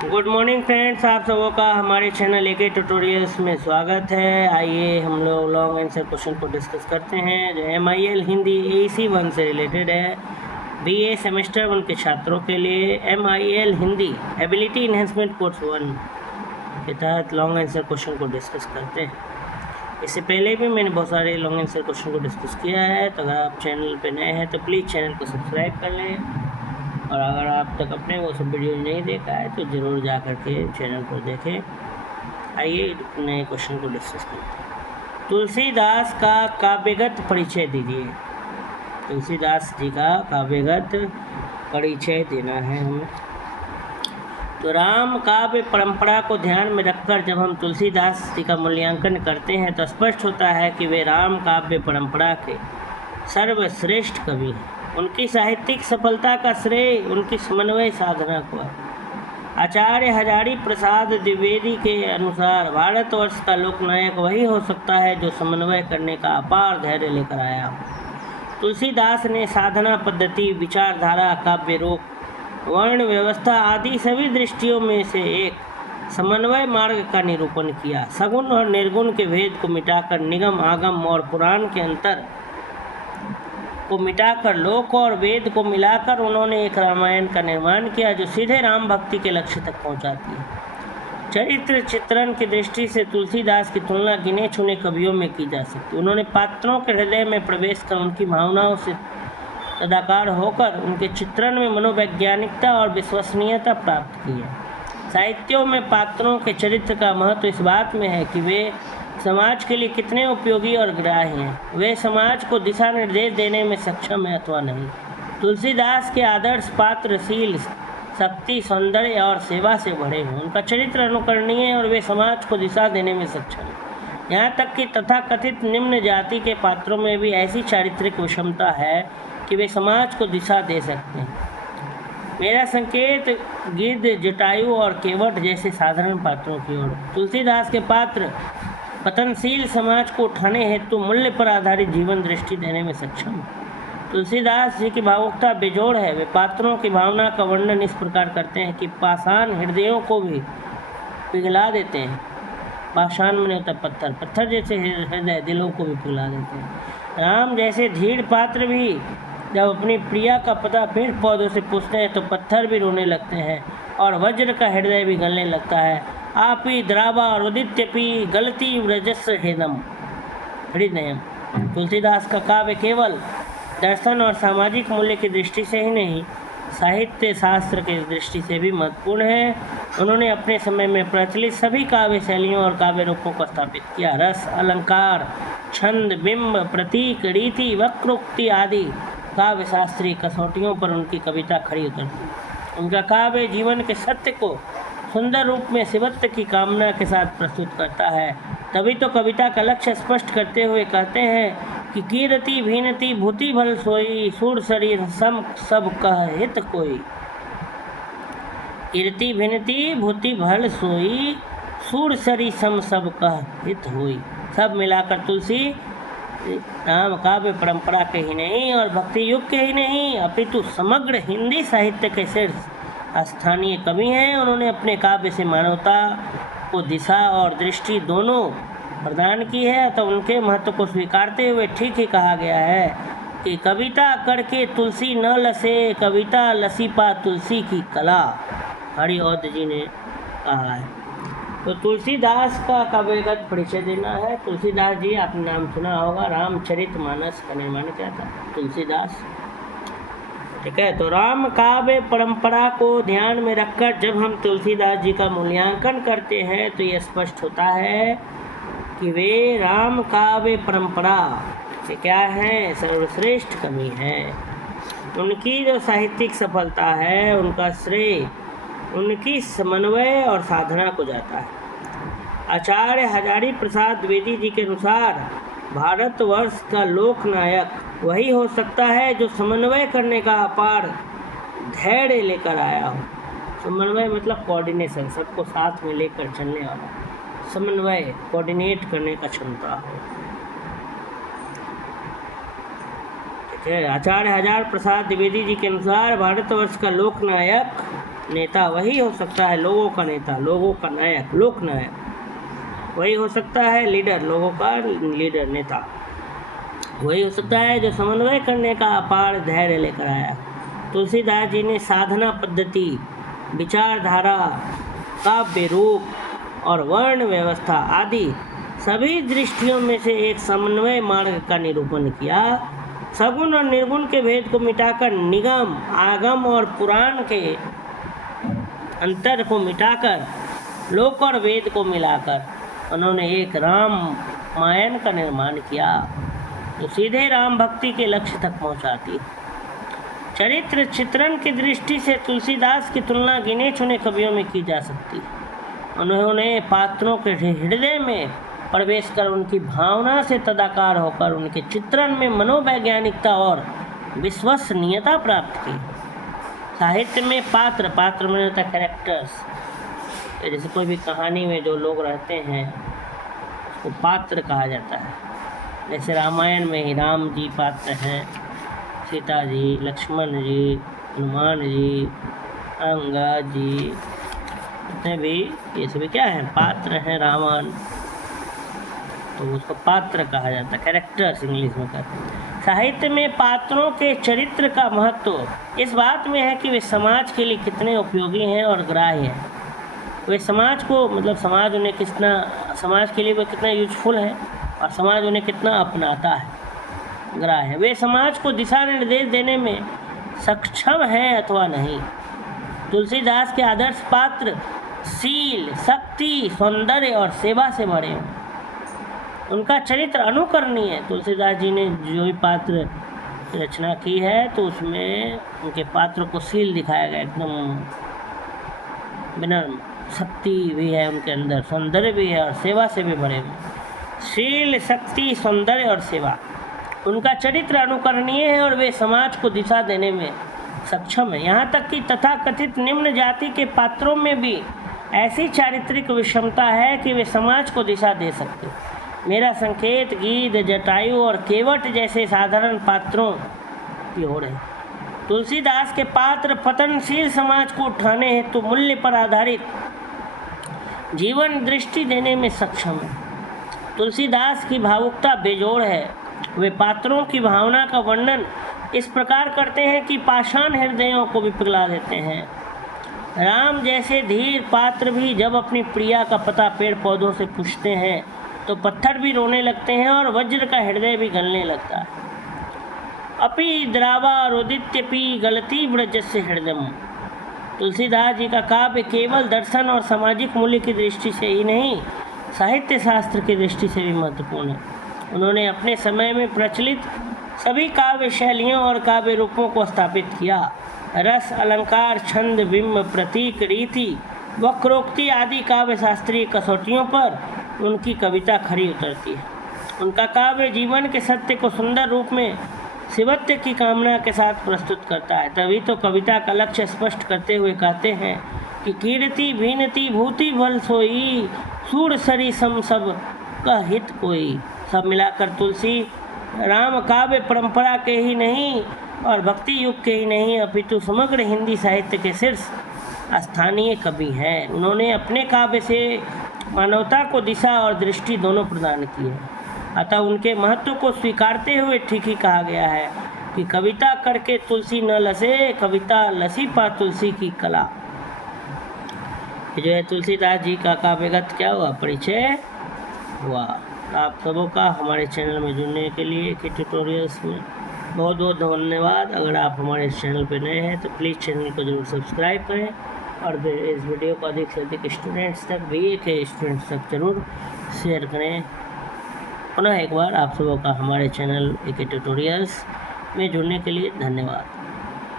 Good morning friends, आप सबों का हमारे चैनल एके ट्यूटोरियल्स में स्वागत है। आइए हम लोग लॉन्ग आंसर क्वेश्चन को डिस्कस करते हैं जो MIL हिंदी AC 1 से रिलेटेड है। BA सेमेस्टर 1 के छात्रों के लिए MIL Hindi ability enhancement course 1 के तहत लॉन्ग आंसर क्वेश्चन को डिस्कस करते हैं। इससे पहले भी मैंने बहुत सारे लॉन्ग आंसर क्वेश्चन को डिस्कस किया है, तो अगर आप चैनल पर नए हैं तो प्लीज़ चैनल को सब्सक्राइब कर लें, और अगर आप तक अपने वो सब वीडियो नहीं देखा है तो ज़रूर जा कर के चैनल पर देखें। आइए नए क्वेश्चन को डिस्कस करते हैं। तुलसीदास का काव्यगत परिचय दीजिए। तुलसीदास जी का काव्यगत परिचय देना है हमें। तो राम काव्य परंपरा को ध्यान में रखकर जब हम तुलसीदास जी का मूल्यांकन करते हैं तो स्पष्ट होता है कि वे राम काव्य परंपरा के सर्वश्रेष्ठ कवि हैं। उनकी साहित्यिक सफलता का श्रेय उनकी समन्वय साधना को है। आचार्य हजारी प्रसाद द्विवेदी के अनुसार भारतवर्ष का लोकनायक वही हो सकता है जो समन्वय करने का अपार धैर्य लेकर आया हो। तुलसीदास ने साधना पद्धति, विचारधारा, काव्य रूप, वर्ण व्यवस्था आदि सभी दृष्टियों में से एक समन्वय मार्ग का निरूपण किया। सगुण और निर्गुण के भेद को मिटाकर निगम, आगम और पुराण के अंतर को मिटाकर लोक और वेद को मिलाकर उन्होंने एक रामायण का निर्माण किया जो सीधे राम भक्ति के लक्ष्य तक पहुंचाती है। चरित्र चित्रण की दृष्टि से तुलसीदास की तुलना गिने चुने कवियों में की जा सकती है। उन्होंने पात्रों के हृदय में प्रवेश कर उनकी भावनाओं से तदाकार होकर उनके चित्रण में मनोवैज्ञानिकता और विश्वसनीयता प्राप्त की है। साहित्यों में पात्रों के चरित्र का महत्व इस बात में है कि वे समाज के लिए कितने उपयोगी और ग्राह्य हैं। वे समाज को दिशा निर्देश देने में सक्षम है अथवा नहीं। तुलसीदास के आदर्श पात्रशील, शक्ति, सौंदर्य और सेवा से भरे हैं। उनका चरित्र अनुकरणीय है और वे समाज को दिशा देने में सक्षम हैं। यहाँ तक कि तथाकथित निम्न जाति के पात्रों में भी ऐसी चारित्रिक विषमता है कि वे समाज को दिशा दे सकते हैं। मेरा संकेत गिद्ध, जटायु और केवट जैसे साधारण पात्रों की ओर। तुलसीदास के पात्र पतनशील समाज को उठाने हेतु मूल्य पर आधारित जीवन दृष्टि देने में सक्षम है। तुलसीदास जी की भावुकता बेजोड़ है। वे पात्रों की भावना का वर्णन इस प्रकार करते हैं कि पाषाण हृदयों को भी पिघला देते हैं। पाषाण में होता पत्थर, पत्थर जैसे हृदय दिलों को भी पिघला देते हैं। राम जैसे धीर पात्र भी जब अपनी प्रिया का पता पेड़ पौधों से पूछते हैं तो पत्थर भी रोने लगते हैं और वज्र का हृदय भी गलने लगता है। आपी द्रावा रुदित्यपि गलती व्रजस हृदयम। तुलसीदास का काव्य केवल दर्शन और सामाजिक मूल्य की दृष्टि से ही नहीं, साहित्य शास्त्र की दृष्टि से भी महत्वपूर्ण है। उन्होंने अपने समय में प्रचलित सभी काव्य शैलियों और काव्य रूपों को स्थापित किया। रस, अलंकार, छंद, बिंब, प्रतीक, रीति, वक्रोक्ति आदि काव्य शास्त्रीय कसौटियों पर उनकी कविता खड़ी उतरती। उनका काव्य जीवन के सत्य को सुंदर रूप में शिवत्व की कामना के साथ प्रस्तुत करता है। तभी तो कविता का लक्ष्य स्पष्ट करते हुए कहते हैं कि कीरति भीनति भूति भल सोई, सूर शरीर सम सब कह हित कोई। कीरति भीनति भूति भल सोई, सूर शरीर सम सब कह हित होई। सब मिलाकर तुलसी राम काव्य परंपरा के ही नहीं और भक्ति युग के ही नहीं अपितु समग्र हिंदी साहित्य के शीर्ष स्थानीय कवि हैं। उन्होंने अपने काव्य से मानवता को दिशा और दृष्टि दोनों प्रदान की है। तो उनके महत्व को स्वीकारते हुए ठीक ही कहा गया है कि कविता करके तुलसी न लसे, कविता लसी पा तुलसी की कला। हरिऔध जी ने कहा है। तो तुलसीदास का काव्यगत परिचय देना है। तुलसीदास जी, आपने नाम सुना होगा, रामचरितमानस का निर्माण किया था तुलसीदास। ठीक है, तो राम काव्य परंपरा को ध्यान में रखकर जब हम तुलसीदास जी का मूल्यांकन करते हैं तो ये स्पष्ट होता है कि वे राम काव्य परंपरा से क्या हैं, सर्वश्रेष्ठ कवि हैं। उनकी जो साहित्यिक सफलता है उनका श्रेय उनकी समन्वय और साधना को जाता है। आचार्य हजारी प्रसाद द्विवेदी जी के अनुसार भारतवर्ष का लोकनायक वही हो सकता है जो समन्वय करने का अपार धैर्य लेकर आया हो। समन्वय मतलब कोऑर्डिनेशन, सबको साथ में लेकर चलने वाला। समन्वय कोऑर्डिनेट करने का क्षमता हो। ठीक है, आचार्य हजार प्रसाद द्विवेदी जी के अनुसार भारतवर्ष का लोकनायक नेता वही हो सकता है लोगों का नेता, लोगों का नायक, लोकनायक। वही हो सकता है लीडर, लोगों का लीडर, नेता। वही हो सकता है जो समन्वय करने का अपार धैर्य लेकर आया। तुलसीदास जी ने साधना पद्धति, विचारधारा, काव्य रूप और वर्ण व्यवस्था आदि सभी दृष्टियों में से एक समन्वय मार्ग का निरूपण किया। सगुण और निर्गुण के भेद को मिटाकर, निगम, आगम और पुराण के अंतर को मिटाकर, लोक और वेद को मिलाकर उन्होंने एक रामायण का निर्माण किया जो सीधे राम भक्ति के लक्ष्य तक पहुंचाती है। चरित्र चित्रण की दृष्टि से तुलसीदास की तुलना गिने चुने कवियों में की जा सकती है। उन्होंने पात्रों के हृदय में प्रवेश कर उनकी भावना से तदाकार होकर उनके चित्रण में मनोवैज्ञानिकता और विश्वसनीयता प्राप्त की। साहित्य में पात्र में होता है कैरेक्टर्स। जैसे कोई भी कहानी में जो लोग रहते हैं उसको पात्र कहा जाता है। जैसे रामायण में ही राम जी पात्र हैं, सीता जी, लक्ष्मण जी, हनुमान जी, अंगद जी, जितने भी ये सभी क्या हैं, पात्र हैं। रावण, तो उसको पात्र कहा जाता है, कैरेक्टर्स इंग्लिश में कहते हैं। साहित्य में पात्रों के चरित्र का महत्व इस बात में है कि वे समाज के लिए कितने उपयोगी हैं और ग्राह्य हैं। वे समाज को मतलब समाज उन्हें कितना, समाज के लिए वे कितना यूजफुल है और समाज उन्हें कितना अपनाता है, ग्राह्य है। वे समाज को दिशा निर्देश देने में सक्षम हैं अथवा नहीं। तुलसीदास के आदर्श पात्र शील, शक्ति, सौंदर्य और सेवा से भरे हैं। उनका चरित्र अनुकरणीय है। तुलसीदास जी ने जो भी पात्र रचना की है तो उसमें उनके पात्र को शील दिखाया गया, एकदम विनम्र, शक्ति भी है उनके अंदर, सौंदर्य भी है और सेवा से भी भरे हुए। शील, शक्ति, सौंदर्य और सेवा, उनका चरित्र अनुकरणीय है और वे समाज को दिशा देने में सक्षम है। यहाँ तक कि तथाकथित निम्न जाति के पात्रों में भी ऐसी चारित्रिक विषमता है कि वे समाज को दिशा दे सकते। मेरा संकेत गीध, जटायु और केवट जैसे साधारण पात्रों की ओर है। तुलसीदास के पात्र पतनशील समाज को उठाने हेतु मूल्य पर आधारित जीवन दृष्टि देने में सक्षम है। तुलसीदास की भावुकता बेजोड़ है। वे पात्रों की भावना का वर्णन इस प्रकार करते हैं कि पाषाण हृदयों को भी पिघला देते हैं। राम जैसे धीर पात्र भी जब अपनी प्रिया का पता पेड़ पौधों से पूछते हैं तो पत्थर भी रोने लगते हैं और वज्र का हृदय भी गलने लगता है। अपि द्रावा रोदित्यपि गलती ब्रजस्य हृदयम। तुलसीदास जी का काव्य केवल दर्शन और सामाजिक मूल्य की दृष्टि से ही नहीं, साहित्य शास्त्र की दृष्टि से भी महत्वपूर्ण है। उन्होंने अपने समय में प्रचलित सभी काव्य शैलियों और काव्य रूपों को स्थापित किया। रस, अलंकार, छंद, बिंब, प्रतीक, रीति, वक्रोक्ति आदि काव्य शास्त्रीय कसौटियों पर उनकी कविता खरी उतरती है। उनका काव्य जीवन के सत्य को सुंदर रूप में शिवत्व की कामना के साथ प्रस्तुत करता है। तभी तो कविता का लक्ष्य स्पष्ट करते हुए कहते हैं कि कीर्ति भीनति भूति भल सोई, सूर सरी सम सब का हित कोई। सब मिलाकर तुलसी राम काव्य परंपरा के ही नहीं और भक्ति युग के ही नहीं अपितु समग्र हिंदी साहित्य के शीर्ष स्थानीय कवि हैं। उन्होंने अपने काव्य से मानवता को दिशा और दृष्टि दोनों प्रदान की है। अतः उनके महत्व को स्वीकारते हुए ठीक ही कहा गया है कि कविता करके तुलसी न लसे, कविता लसी पा तुलसी की कला। जो है तुलसीदास जी का काव्यगत क्या हुआ, परिचय हुआ। आप सबों का हमारे चैनल में जुड़ने के लिए के ट्यूटोरियल्स में बहुत बहुत धन्यवाद। अगर आप हमारे इस चैनल पर नए हैं तो प्लीज़ चैनल को जरूर सब्सक्राइब करें और इस वीडियो को अधिक से अधिक स्टूडेंट्स तक, BA के स्टूडेंट्स तक जरूर शेयर करें। पुनः एक बार आप सबों का हमारे चैनल AK ट्यूटोरियल्स में जुड़ने के लिए धन्यवाद।